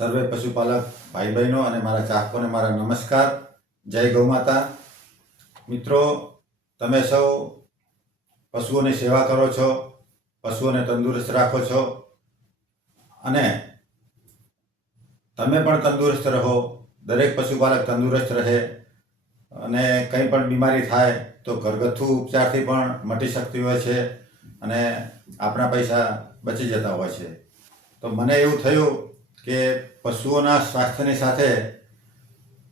સર્વે પશુપાલક ભાઈ બહેનો અને મારા ચાહકોને મારા નમસ્કાર. જય ગૌ માતા. મિત્રો, તમે સૌ પશુઓની સેવા કરો છો, પશુઓને તંદુરસ્ત રાખો છો અને તમે પણ તંદુરસ્ત રહો, દરેક પશુપાલક તંદુરસ્ત રહે અને કંઈ પણ બીમારી થાય તો ઘરગથ્થુ ઉપચારથી પણ મટી શકતી હોય છે અને આપણા પૈસા બચી જતા હોય છે. તો મને એવું થયું કે પશુઓના સ્વાસ્થ્યની સાથે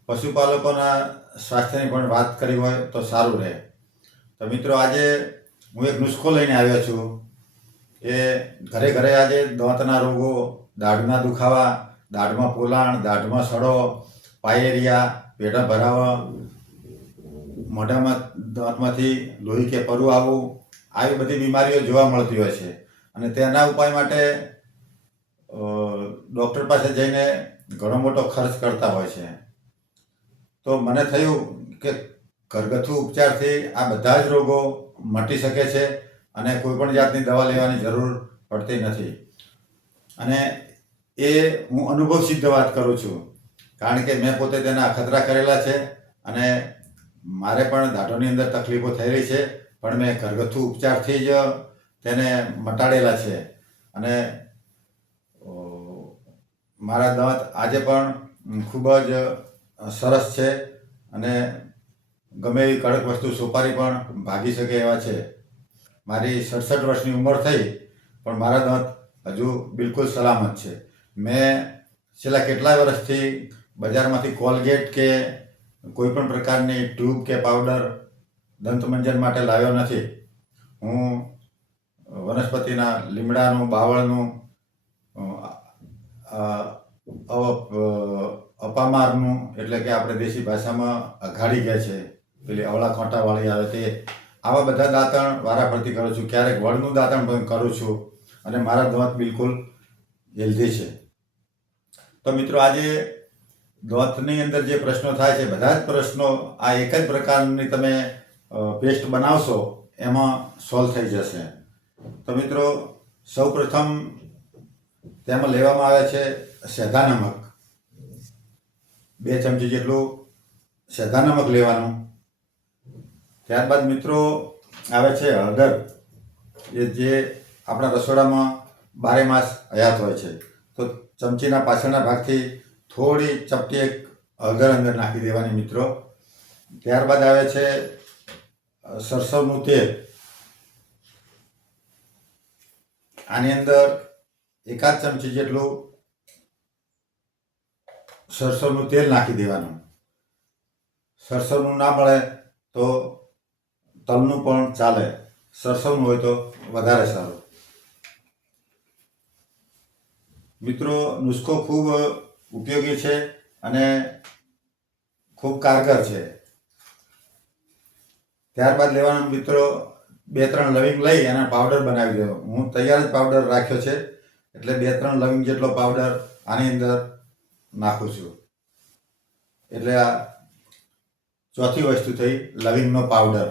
પશુપાલકોના સ્વાસ્થ્યની પણ વાત કરી હોય તો સારું રહે. તો મિત્રો, આજે હું એક નુસ્ખો લઈને આવ્યો છું કે ઘરે ઘરે આજે દાંતના રોગો, દાઢના દુખાવા, દાઢમાં પોલાણ, દાઢમાં સડો, પાયેરિયા, પેટા ભરાવા, મોઢામાં દાંતમાંથી લોહી કે પરુ આવવું, આવી બધી બીમારીઓ જોવા મળતી હોય છે અને તેના ઉપાય માટે ડૉક્ટર પાસે જઈને ઘણો મોટો ખર્ચ કરતા હોય છે. તો મને થયું કે ઘરગથ્થુ ઉપચારથી આ બધા જ રોગો મટી શકે છે અને કોઈ પણ જાતની દવા લેવાની જરૂર પડતી નથી. અને એ હું અનુભવ સિદ્ધ વાત કરું છું, કારણ કે મેં પોતે તેના અખતરા કરેલા છે અને મારે પણ દાઢોની અંદર તકલીફો થઈ રહી છે, પણ મેં ઘરગથ્થુ ઉપચારથી જ તેને મટાડેલા છે અને મારા દાંત આજે પણ ખૂબ જ સરસ છે અને ગમે એવી કડક વસ્તુ સોપારી પણ ભાગી શકે એવા છે. મારી 67 વર્ષની ઉંમર થઈ પણ મારા દાંત હજુ બિલકુલ સલામત છે. મેં છેલ્લા કેટલાય વર્ષથી બજારમાંથી કોલગેટ કે કોઈ પણ પ્રકારની ટ્યુબ કે પાવડર દંતમંજન માટે લાવ્યો નથી. હું વનસ્પતિના લીમડાનું, બાવળનું, અપામારનું, એટલે કે આપણે દેશી ભાષામાં અઘાડી કહે છે, પેલી અવળા કાંટાવાળી આવે તે, આવા બધા દાંતણ વારાફરતી કરું છું. ક્યારેક વળનું દાંતણ પણ કરું છું અને મારા દાંત બિલકુલ હેલ્ધી છે. તો મિત્રો, આજે દાંતની અંદર જે પ્રશ્નો થાય છે, બધા જ પ્રશ્નો આ એક જ પ્રકારની તમે પેસ્ટ બનાવશો એમાં સોલ્વ થઈ જશે. તો મિત્રો, સૌપ્રથમ તેમાં લેવામાં આવે છે સેંધા નમક. 2 ચમચી જેટલું સેંધા નમક લેવાનું. ત્યારબાદ મિત્રો આવે છે હળદર, જે આપણા રસોડામાં બારે માસ હયાત હોય છે. તો ચમચીના પાછળના ભાગથી થોડી ચપટી એક હળદર અંદર નાખી દેવાની મિત્રો. ત્યારબાદ આવે છે સરસવનું તેલ. આની અંદર 1 ચમચી જેટલું સરસવનું તેલ નાખી દેવાનું. સરસવનું ના મળે તો તલનું પણ ચાલે, સરસવનું હોય તો વધારે સારું. મિત્રો, નુસ્ખો ખૂબ ઉપયોગી છે અને ખૂબ કારગર છે. ત્યારબાદ લેવાનું મિત્રો 2-3 લવિંગ લઈ એના પાવડર બનાવી દેવો. હું તૈયાર જ પાવડર રાખ્યો છે, એટલે 2-3 લવિંગ જેટલો પાવડર આની અંદર નાખું છું. એટલે આ ચોથી વસ્તુ થઈ લવિંગનો પાવડર.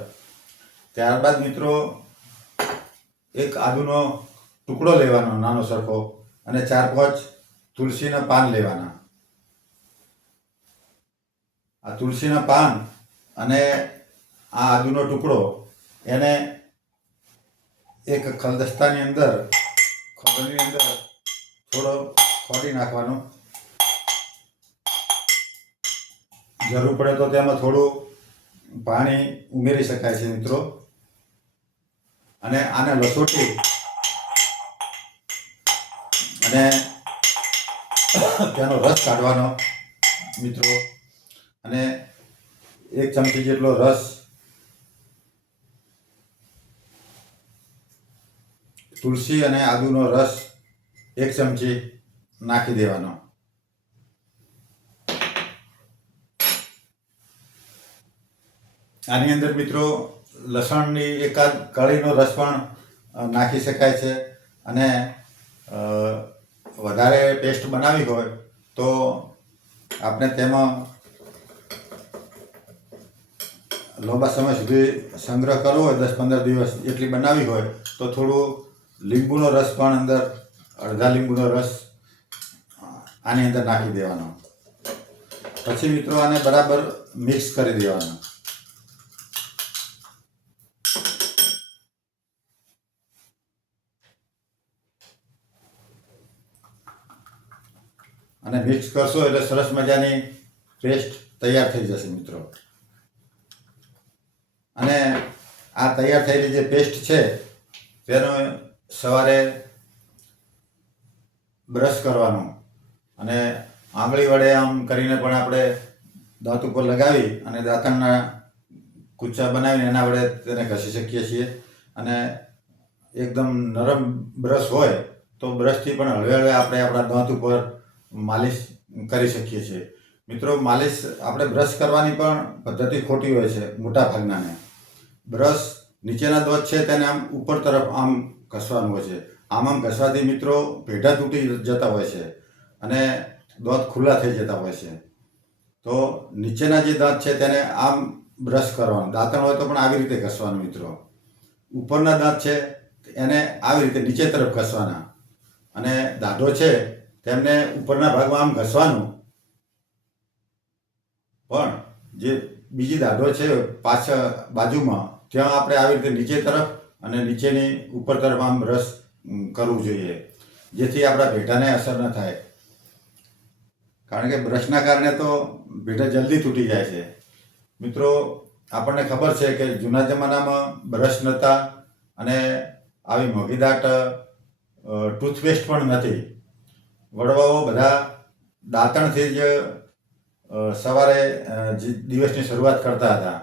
ત્યારબાદ મિત્રો એક આદુનો ટુકડો લેવાનો નાનો સરખો અને 4-5 તુલસીના પાન લેવાના. આ તુલસીના પાન અને આ આદુનો ટુકડો એને એક ખલદસ્તાની અંદર, ખોળની અંદર થોડો ખોડી નાખવાનો. જરૂર પડે તો તેમાં થોડું પાણી ઉમેરી શકાય છે મિત્રો. અને આને લસોટી અને તેનો રસ કાઢવાનો મિત્રો. અને 1 ચમચી જેટલો રસ તુલસી અને આદુનો રસ 1 ચમચી નાખી દેવાનો. આની અંદર મિત્રો લસણની એકાદ કળીનો રસ પણ નાખી શકાય છે અને વધારે પેસ્ટ બનાવી હોય તો આપણે તેમાં લાંબા સમય સુધી સંગ્રહ કરવો હોય, 10-15 દિવસ એટલી બનાવી હોય તો થોડું લીંબુનો રસ પણ અંદર, અડધા લીંબુનો રસ આની અંદર નાખી દેવાનો. પછી મિત્રો આને બરાબર મિક્સ કરી દેવાનું. અને મિક્સ કરશો એટલે સરસ મજાની પેસ્ટ તૈયાર થઈ જશે મિત્રો. અને આ તૈયાર થયેલી જે પેસ્ટ છે તેનો સવારે બ્રશ કરવાનું અને આંગળી વડે આમ કરીને પણ આપણે દાંત ઉપર લગાવી અને દાંતણના કૂચા બનાવીને એના વડે તેને ઘસી શકીએ છીએ. અને એકદમ નરમ બ્રશ હોય તો બ્રશથી પણ હળવે હળવે આપણે આપણા દાંત ઉપર માલિશ કરી શકીએ છીએ. મિત્રો, માલિશ આપણે બ્રશ કરવાની પણ પદ્ધતિ ખોટી હોય છે મોટા ભાગનાને. બ્રશ નીચેના દાંત છે તેને આમ ઉપર તરફ આમ ઘસવાનું હોય છે. આમ ઘસવાથી મિત્રો પેઢા તૂટી જતા હોય છે અને દાંત ખુલ્લા થઈ જતા હોય છે. તો નીચેના જે દાંત છે તેને આમ બ્રશ કરવાનું. દાંતણ હોય તો પણ આવી રીતે ઘસવાનું મિત્રો. ઉપરના દાંત છે એને આવી રીતે નીચે તરફ ઘસવાના અને દાઢો છે તેમને ઉપરના ભાગમાં આમ ઘસવાનું. પણ જે બીજી દાઢો છે પાછળ બાજુમાં ત્યાં આપણે આવી રીતે નીચે તરફ અને નીચેની ઉપર તરફ આમ બ્રશ કરવું જોઈએ, જેથી આપણા પેઢાને અસર ન થાય. કારણ કે બ્રશના કારણે તો પેઢા જલ્દી તૂટી જાય છે. મિત્રો, આપણને ખબર છે કે જૂના જમાનામાં બ્રશ નહોતા અને આવી મોંઘીદાટ ટૂથપેસ્ટ પણ નથી. વડવાઓ બધા દાંતણથી જ સવારે દિવસની શરૂઆત કરતા હતા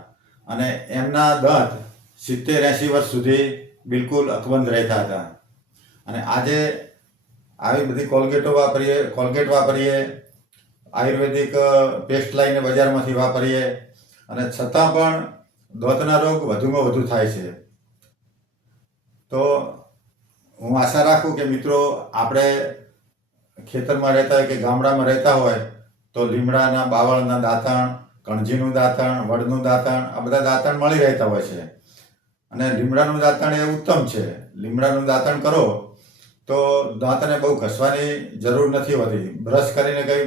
અને એમના દાંત 70-80 વર્ષ સુધી બિલકુલ અકબંધ રહેતા હતા. અને આજે આવી બધી કોલગેટ વાપરીએ, આયુર્વેદિક પેસ્ટ લાવીને બજારમાંથી વાપરીએ અને છતાં પણ દાંતના રોગ વધુમાં વધુ થાય છે. તો હું આશા રાખું કે મિત્રો, આપણે ખેતરમાં રહેતા હોય કે ગામડામાં રહેતા હોય તો લીમડાના બાવળના દાંતણ, કણજીનું દાંતણ, વડનું દાંતણ, આ બધા દાંતણ મળી રહેતા હોય છે. અને લીમડાનું દાંતણ એ ઉત્તમ છે. લીમડાનું દાંતણ કરો તો દાંતને બહુ ઘસવાની જરૂર નથી હોતી. બ્રશ કરીને કંઈ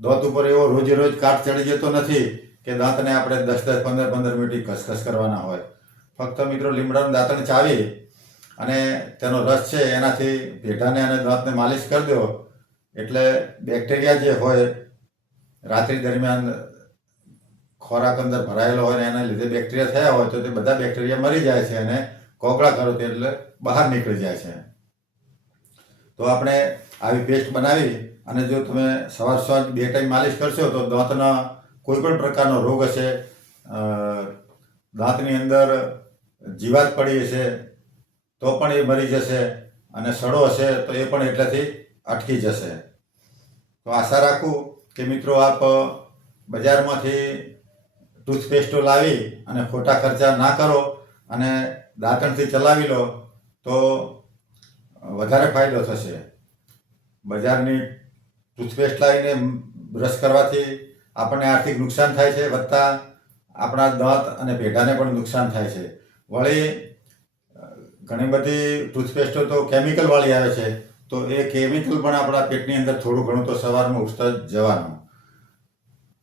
દાંત ઉપર એવો રોજે રોજ કાટ ચડી જતો નથી કે દાંતને આપણે 10-10, 15-15 મિનિટ ઘસઘસ કરવાના હોય. ફક્ત મિત્રો લીમડાનું દાંતણ ચાવી અને તેનો રસ છે એનાથી પેઢાને અને દાંતને માલિશ કરી દો એટલે બેક્ટેરિયા જે હોય, રાત્રિ દરમિયાન ખોરાક અંદર ભરાયેલો હોય ને એના લીધે બેક્ટેરિયા થયા હોય તો તે બધા બેક્ટેરિયા મરી જાય છે અને કોગળા કરો તે એટલે બહાર નીકળી જાય છે. તો આપણે આવી પેસ્ટ બનાવી અને જો તમે સવાર સાંજ 2 ટાઈમ માલિશ કરશો તો દાંતના કોઈ પણ પ્રકારનો રોગ હશે, દાંતની અંદર જીવાત પડી હશે તો પણ એ મરી જશે અને સડો હશે તો એ પણ એટલાથી અટકી જશે. તો આશા રાખું કે મિત્રો આપ બજારમાંથી ટૂથપેસ્ટો લાવી અને ખોટા ખર્ચા ના કરો અને દાંતણથી ચલાવી લો તો વધારે ફાયદો થશે. બજારની ટૂથપેસ્ટ લાવીને બ્રશ કરવાથી આપણને આર્થિક નુકસાન થાય છે, વત્તા આપણા દાંત અને પેઢાને પણ નુકસાન થાય છે. વળી ઘણી બધી ટૂથપેસ્ટો તો કેમિકલવાળી આવે છે તો એ કેમિકલ પણ આપણા પેટની અંદર થોડું ઘણું તો સવારમાં ઉઠતા જ જવાનું.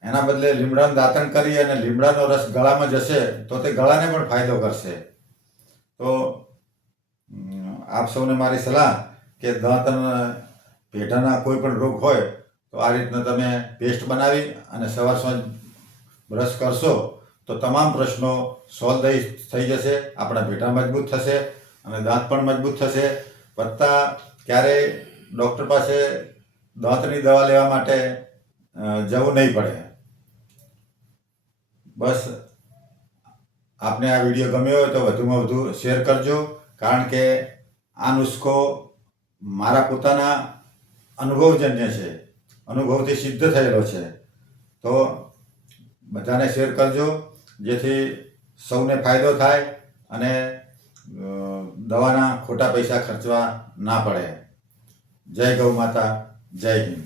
એના બદલે લીમડાનું દાંતણ કરી અને લીમડાનો રસ ગળામાં જશે તો તે ગળાને પણ ફાયદો કરશે. તો આપ સૌને મારી સલાહ કે દાંત પેઢાના કોઈ પણ રોગ હોય તો આ રીતના તમે પેસ્ટ બનાવી અને સવાર સાંજ બ્રશ કરશો તો તમામ પ્રશ્નો સોલ્વ થઈ જશે. આપણા પેઢા મજબૂત થશે અને દાંત પણ મજબૂત થશે. વત્તા ક્યારેય ડૉક્ટર પાસે દાંતની દવા લેવા માટે જવું નહીં પડે. બસ આપને આ વિડીયો ગમ્યો હોય તો વધુમાં વધુ શેર કરજો, કારણ કે આ નુસ્ખો મારા પોતાના અનુભવજન્ય છે, અનુભવથી સિદ્ધ થયેલો છે. તો બધાને શેર કરજો જેથી સૌને ફાયદો થાય અને દવાના ખોટા પૈસા ખર્ચવા ના પડે. જય ગૌ માતા, જય હિન્દ.